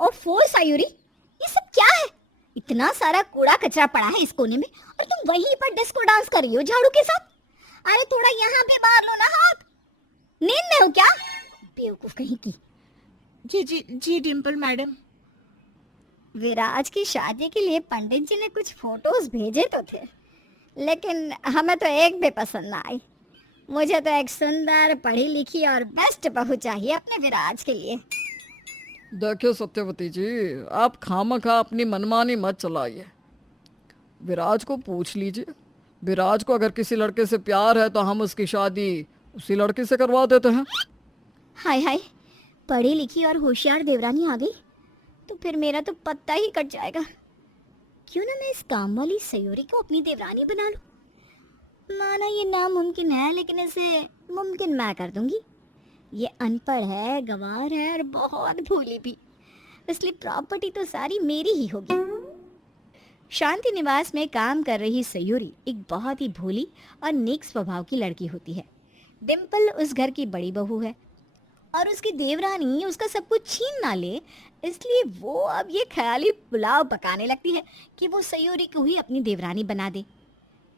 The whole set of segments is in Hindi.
ओफो सायूरी, ये सब क्या है? इतना सारा कूड़ा कचरा पड़ा है इस कोने में और तुम वहीं पर डिस्को डांस कर रही हो झाड़ू के साथ। अरे थोड़ा यहाँ भी मार लो ना हाथ। नींद में हो क्या? बेवकूफ कहीं की। जी जी जी डिम्पल मैडम। विराज की शादी के लिए पंडित जी ने कुछ फोटोज भेजे तो थे, लेकिन हमें तो एक भी पसंद ना आई। मुझे तो एक सुंदर पढ़ी लिखी और बेस्ट बहू चाहिए अपने विराज के लिए। देखिए सत्यवती जी, आप खामखा अपनी मनमानी मत चलाइए। विराज को पूछ लीजिए। विराज को अगर किसी लड़के से प्यार है तो हम उसकी शादी उसी लड़के से करवा देते हैं। हाय हाय, पढ़ी लिखी और होशियार देवरानी आ गई तो फिर मेरा तो पत्ता ही कट जाएगा। क्यों ना मैं इस काम वाली सयोरी को अपनी देवरानी बना लूं। माना ये नामुमकिन है, लेकिन इसे मुमकिन मैं कर दूंगी। ये अनपढ़ है, गंवार है और बहुत भोली भी, इसलिए प्रॉपर्टी तो सारी मेरी ही होगी। शांति निवास में काम कर रही सयूरी एक बहुत ही भोली और नेक स्वभाव की लड़की होती है। डिम्पल उस घर की बड़ी बहू है और उसकी देवरानी उसका सब कुछ छीन ना ले, इसलिए वो अब ये ख्याली पुलाव पकाने लगती है कि वो सयूरी को ही अपनी देवरानी बना दे।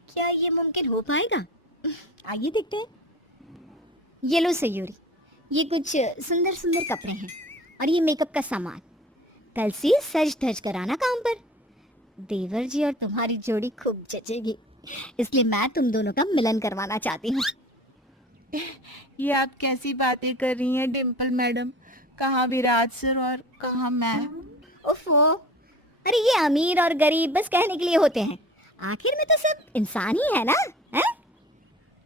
क्या ये मुमकिन हो पाएगा? आइए देखते हैं। ये लो सयूरी, ये कुछ सुंदर सुंदर कपड़े हैं और ये मेकअप का सामान। कल से सज धज कर आना काम पर। देवर जी और तुम्हारी जोड़ी खूब जचेगी, इसलिए मैं तुम दोनों का मिलन करवाना चाहती हूँ। ये आप कैसी बातें कर रही हैं डिम्पल मैडम? कहाँ विराज सर और कहाँ मैं? ओफो, अरे ये अमीर और गरीब बस कहने के लिए होते हैं, आखिर में तो सब इंसान ही है ना, है?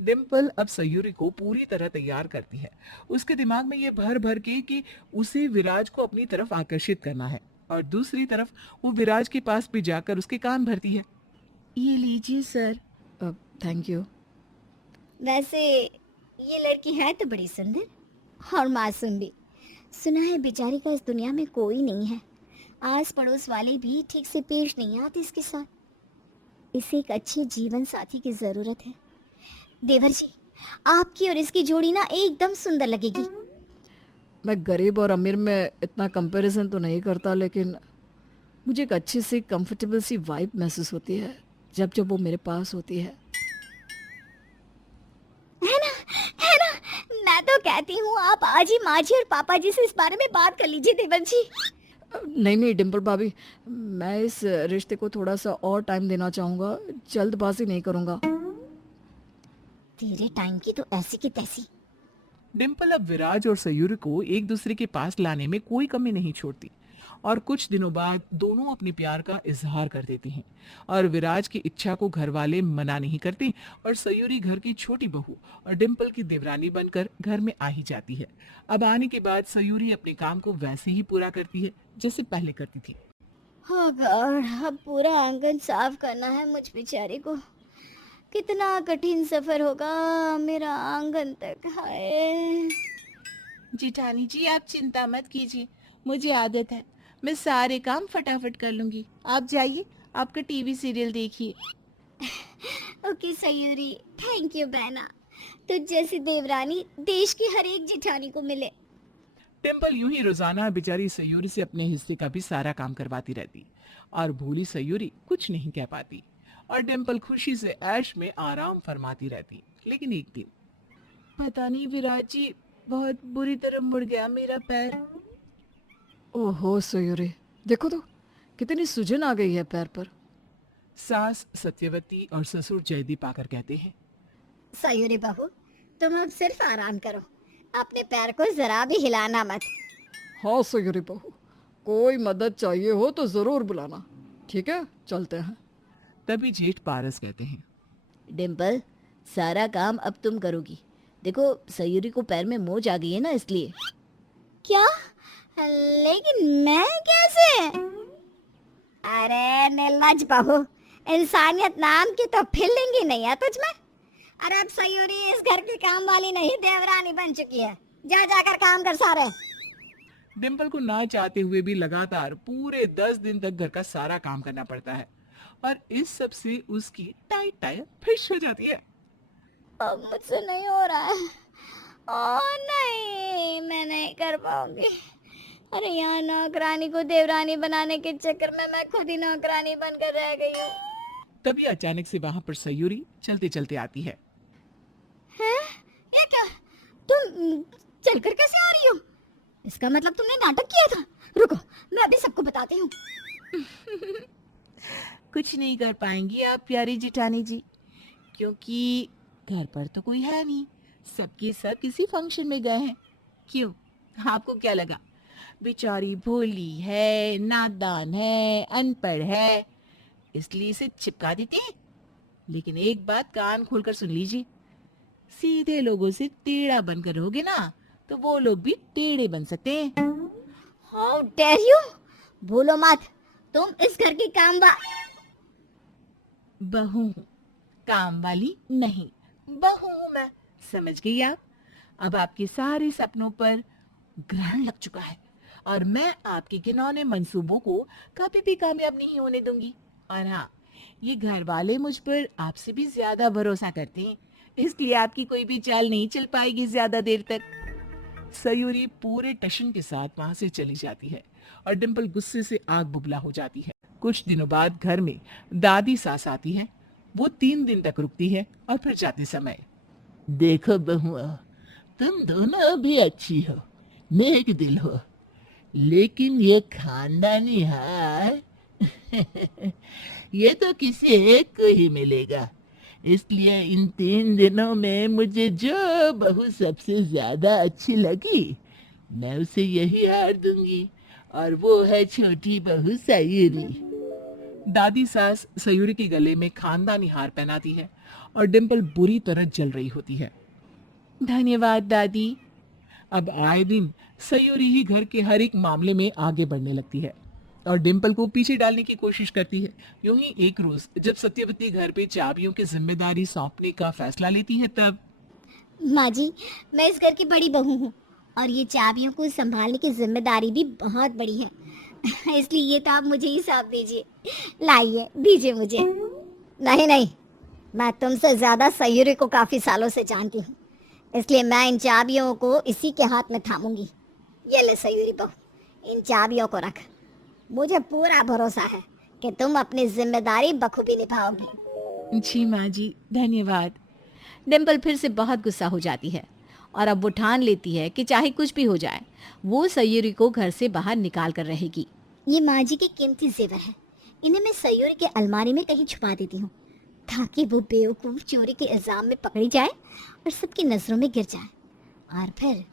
डिम्पल अब सयूरी को पूरी तरह तैयार करती है। उसके दिमाग में ये भर भर के कि उसे विराज को अपनी तरफ आकर्षित करना है और दूसरी तरफ वो विराज के पास भी जाकर उसके कान भरती है। ये लीजिए सर। Thank you. वैसे ये लड़की है तो बड़ी सुंदर और मासूम भी। सुना है बेचारी का इस दुनिया में कोई नहीं है, आस पड़ोस वाले भी ठीक से पेश नहीं आते इसके साथ। इसे एक अच्छे जीवन साथी की जरूरत है। देवर जी, आपकी और इसकी जोड़ी ना एकदम सुंदर लगेगी। मैं गरीब और अमीर में इतना कंपैरिजन तो नहीं करता, लेकिन मुझे एक अच्छी सी कंफर्टेबल सी वाइब महसूस होती है जब जब वो मेरे पास होती है। है ना, है ना? मैं तो कहती हूँ आप आज ही माँ जी और पापा जी से इस बारे में बात कर लीजिए देवर जी। नहीं नहीं डिम्पल भाभी, मैं इस रिश्ते को थोड़ा सा और टाइम देना चाहूँगा, जल्दबाजी नहीं करूँगा। तेरे टाइम की तो ऐसी की तैसी। डिम्पल अब विराज और सयूरी को एक दूसरे के पास लाने में कोई कमी नहीं छोड़ती और कुछ दिनों बाद दोनों अपने प्यार का इजहार कर देती हैं और विराज की इच्छा को घर वाले मना नहीं करते और सयूरी घर की छोटी बहू और डिम्पल की देवरानी बनकर घर में आ ही जाती है। अब आने के बाद सयूरी अपने काम को वैसे ही पूरा करती है जैसे पहले करती थी। Oh God, अब पूरा आंगन साफ करना है मुझ बेचारी को। कितना कठिन सफर होगा मेरा आंगन तक। हाय। जिठानी जी आप चिंता मत कीजिए, मुझे आदत है, मैं सारे काम फटाफट कर लूंगी। आप जाइए, आपका टीवी सीरियल देखिए। ओके सयूरी, थैंक यू बहना। तुझ जैसी देवरानी देश की हर एक जिठानी को मिले। डिम्पल यूं ही रोजाना बेचारी सयूरी से अपने हिस्से का भी सारा काम करवाती रहती और भोली सयूरी कुछ नहीं कह पाती और डिम्पल खुशी से ऐश में आराम फरमाती रहती। लेकिन एक दिन पता नहीं विराज जी, बहुत बुरी तरह मुड़ गया मेरा पैर। ओहो सयूरी, देखो तो कितनी सूजन आ गई है पैर पर। सास सत्यवती और ससुर जयदीप आकर कहते हैं, सयूरी बहू, तुम अब सिर्फ आराम करो, अपने पैर को जरा भी हिलाना मत। हाँ सयूरी बहू, कोई मदद चाहिए हो तो ज़रूर बुलाना। ठीक है, चलते हैं। तभी जेठ पारस कहते हैं, डिम्पल, सारा काम अब तुम करोगी। देखो सयूरी को पैर में मोच आ गई है ना, इसलिए। क्या? लेकिन मैं कैसे? अरे निर्लज बहू, इंसानियत नाम की तो फीलिंग ही नहीं है तुझ में। अरे अब सयूरी इस घर की काम वाली नहीं, देवरानी बन चुकी है। जा जाकर काम कर सारे। डिम्पल को ना चाहते हुए भी लगातार पूरे 10 दिन तक घर का सारा काम करना पड़ता है और इस सब से उसकी टाइट टाइट फिश हो जाती है। अब मुझसे नहीं हो रहा है। ओ नहीं, मैं नहीं कर पाऊंगी। अरे यहाँ नौकरानी को देवरानी बनाने के चक्कर में मैं खुद ही नौकरानी बनकर रह गई हूँ। तभी अचानक से वहां पर सयूरी चलते चलते आती है। हैं? ये क्या? तुम चलकर कैसे आ रही हो? इसका मतलब तुमने नाटक किया था। रुको, मैं अभी सबको बताती हूँ। कुछ नहीं कर पाएंगी आप प्यारी जेठानी जी, क्योंकि घर पर तो कोई है नहीं, सबके सब किसी फंक्शन में गए हैं। क्यों, आपको क्या लगा बेचारी भोली है, नादान है, अनपढ़ है, इसलिए इसे चिपका देते हैं? लेकिन एक बात कान खोलकर सुन लीजिए, सीधे लोगों से टेढ़ा बनकर रहोगे ना तो वो लोग भी टेढ़े बन सकते हैं। How dare you! बोलो मत, तुम इस घर की बहू हूँ, काम वाली नहीं, बहू हूँ मैं, समझ गई आप? अब आपके सारे सपनों पर ग्रहण लग चुका है और मैं आपके घिनौने मंसूबों को कभी भी कामयाब नहीं होने दूंगी। और हाँ, ये घर वाले मुझ पर आपसे भी ज्यादा भरोसा करते हैं, इसलिए आपकी कोई भी चाल नहीं चल पाएगी ज्यादा देर तक। सयूरी पूरे टशन के साथ वहां से चली जाती है और डिम्पल गुस्से से आग बुबला हो जाती है। कुछ दिनों बाद घर में दादी सास आती है। वो 3 दिन तक रुकती है और फिर जाते समय, देखो बहुआ, तुम दोनों अभी अच्छी हो, नेक दिल हो, लेकिन ये खानदानी हार ये तो किसी एक को ही मिलेगा। इसलिए इन 3 दिनों में मुझे जो बहू सबसे ज्यादा अच्छी लगी, मैं उसे यही हार दूंगी, और वो है छोटी बहू सयूरी। दादी सास सयूरी के गले में खानदानी हार पहनाती है और डिम्पल बुरी तरह जल रही होती है। धन्यवाद दादी। अब आए दिन सयूरी ही घर के हर एक मामले में आगे बढ़ने लगती है और डिम्पल को पीछे डालने की कोशिश करती है। यूं ही एक रोज जब सत्यवती घर पे चाबियों की जिम्मेदारी सौंपने का फैसला लेती है, तब माँ जी, मैं इस घर की बड़ी बहू हूँ और ये चाबियों को संभालने की जिम्मेदारी भी बहुत बड़ी है। इसलिए ये तो आप मुझे ही सौंप दीजिए। लाइए, दीजिए मुझे। नहीं नहीं, मैं तुमसे ज्यादा सयूरी को काफी सालों से जानती हूँ, इसलिए मैं इन चाबियों को इसी के हाथ में थामूंगी। ये ले सयूरी बहू, इन चाबियों को रख। मुझे पूरा भरोसा है कि तुम अपनी जिम्मेदारी बखूबी निभाओगी। जी माँ जी, धन्यवाद। डिम्पल फिर से बहुत गुस्सा हो जाती है और अब वो ठान लेती है कि चाहे कुछ भी हो जाए, वो सयूरी को घर से बाहर निकाल कर रहेगी। ये माँ जी के कीमती जेवर है, इन्हें मैं सयूरी के अलमारी में कहीं छुपा देती हूँ, ताकि वो बेवकूफ़ चोरी के इल्जाम में पकड़ी जाए और सबकी नज़रों में गिर जाए, और फिर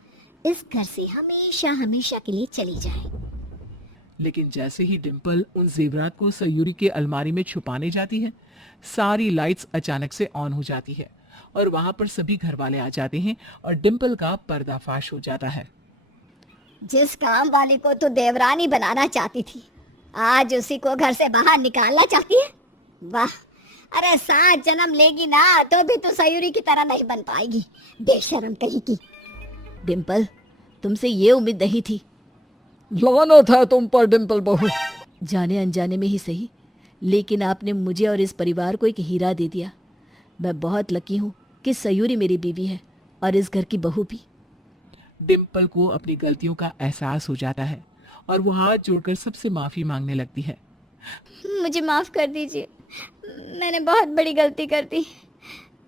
इस घर से हमेशा हमेशा के लिए चली जाए। लेकिन जैसे ही डिम्पल उन जेवरात को सयूरी के अलमारी में छुपाने जाती है, सारी लाइट्स अचानक से ऑन हो जाती है और वहां पर सभी घर वाले आ जाते हैं और डिम्पल का पर्दाफाश हो जाता है। जिस काम वाले को तू देवरानी बनाना चाहती थी, आज उसी को घर से बाहर निकालना चाहती है? वाह! अरे 7 जन्म लेगी ना तो भी तू सयूरी की तरह नहीं बन पाएगी, बेशर्म कहीं की। डिम्पल, तुमसे ये उम्मीद नहीं थी। लानत है तुम पर डिम्पल बहू। जाने अनजाने में ही सही, लेकिन आपने मुझे और इस परिवार को एक हीरा दे दिया। मैं बहुत लकी हूँ कि सयूरी मेरी बीवी है और इस घर की बहू भी। डिम्पल को अपनी गलतियों का एहसास हो जाता है और वो हाथ जोड़कर सबसे माफी मांगने लगती है। मुझे माफ़ कर दीजिए, मैंने बहुत बड़ी गलती कर दी।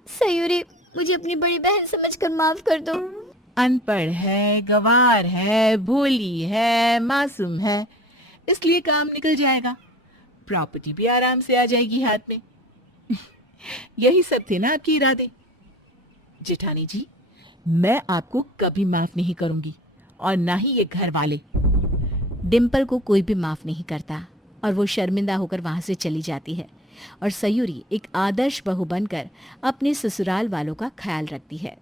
सयूरी, मुझे अपनी बड़ी बहन समझकर माफ़ कर दो। अनपढ़ है, गंवार है, भोली है, मासूम है, इसलिए काम निकल जाएगा, प्रॉपर्टी भी आराम से आ जाएगी हाथ में। यही सब थे ना आपके इरादे? जेठानी जी, मैं आपको कभी माफ नहीं करूंगी और ना ही ये घर वाले। डिम्पल को कोई भी माफ़ नहीं करता और वो शर्मिंदा होकर वहाँ से चली जाती है और सयूरी एक आदर्श बहू बनकर अपने ससुराल वालों का ख्याल रखती है।